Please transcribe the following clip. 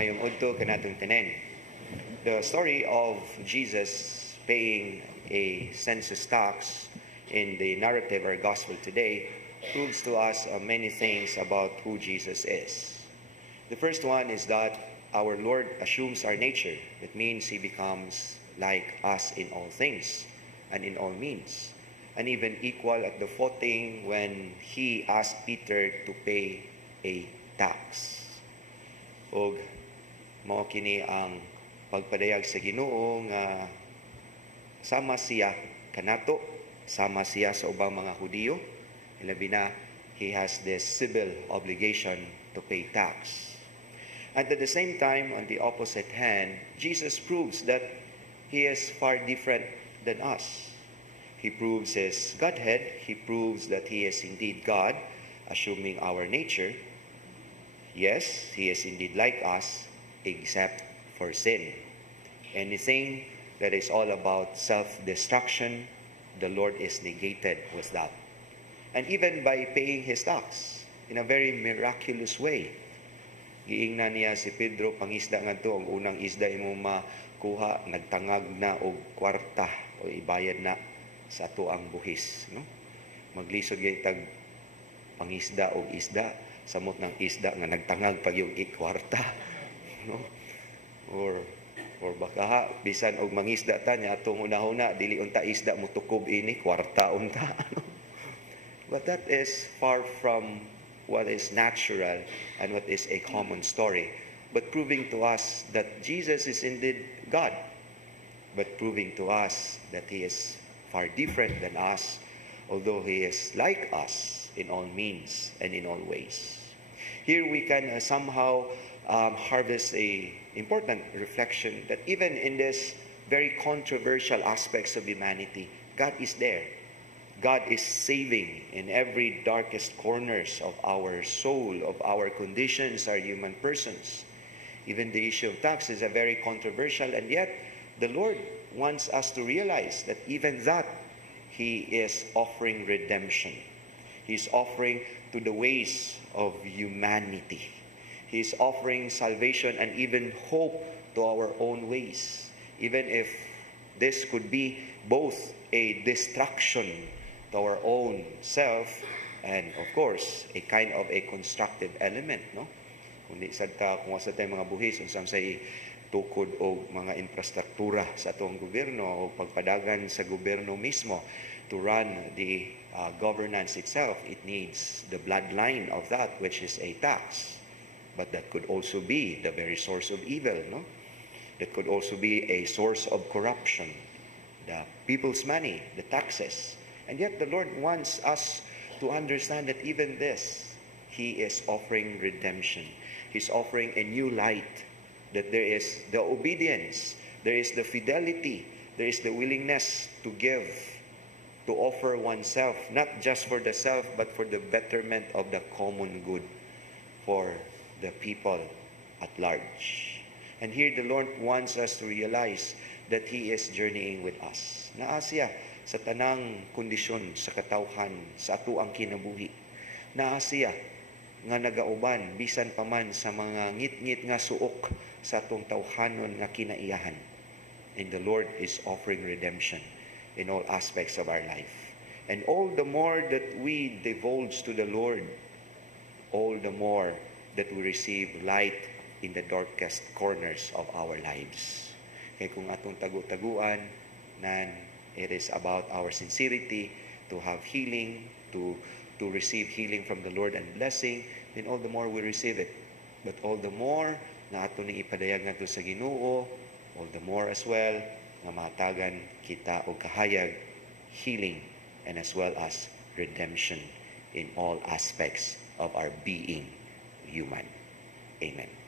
mayong udto kanatong tanan. The story of Jesus paying a census tax in the narrative or gospel today proves to us many things about who Jesus is. The first one is that our Lord assumes our nature. That means He becomes like us in all things and in all means, and even equal at the footing when He asked Peter to pay a tax. Og mao kini ang pagpadayag sa Ginoo nga sama siya kanato, sama siya sa ubang mga Hudiyo. Ilabi na, He has this civil obligation to pay tax. And at the same time, on the opposite hand, Jesus proves that He is far different than us. He proves His Godhead. He proves that He is indeed God, assuming our nature. Yes, He is indeed like us, except for sin. Anything that is all about self-destruction, the Lord is negated with that. And even by paying His tax in a very miraculous way. Giingnan niya si Pedro, pangisda nga to, ang unang isda imo makuha, nagtangag na og kwarta o ibayad na sa ato ang buhis. No? Maglisod gay tag pangisda og isda, samot ng isda nga nagtangag pag yung ikwarta. No? Or baka ha, bisan og mangisda ta niya atong una-una, dili unta isda mo tukob ini, kwarta unta. But that is far from what is natural and what is a common story. But proving to us that Jesus is indeed God. But proving to us that He is far different than us, although He is like us in all means and in all ways. Here we can somehow harvest a important reflection that even in this very controversial aspects of humanity, God is there. God is saving in every darkest corners of our soul, of our conditions, our human persons. Even the issue of tax is a very controversial, and yet the Lord wants us to realize that even that He is offering redemption. He's offering to the ways of humanity. He's offering salvation and even hope to our own ways. Even if this could be both a destruction to our own self and of course a kind of a constructive element, no? Kundi sad ta kung asa tay mga buhis unsang say tukod og mga infrastruktura sa atong gobyerno o pagpadagan sa gobyerno mismo to run the governance itself, it needs the bloodline of that, which is a tax. But that could also be the very source of evil, no? That could also be a source of corruption. The people's money, the taxes. And yet the Lord wants us to understand that even this, He is offering redemption. He's offering a new light, that there is the obedience, there is the fidelity, there is the willingness to give, to offer oneself, not just for the self, but for the betterment of the common good, for the people at large. And here the Lord wants us to realize that He is journeying with us. Naa siya sa tanang kondisyon sa katawhan sa ato ang kinabuhi. Naa siya nga nagauban bisan pa man sa mga ngit-ngit nga suok sa atong tawhanon nga kinaiyahan. And the Lord is offering redemption in all aspects of our life. And all the more that we divulge to the Lord, all the more that we receive light in the darkest corners of our lives. Kaya kung atong tagu-taguan, nan it is about our sincerity to have healing, to receive healing from the Lord and blessing, then all the more we receive it. But all the more na ato ni ipadayag nato sa Ginoo, all the more as well na matagan kita og kahayag, healing, and as well as redemption in all aspects of our being human. Amen.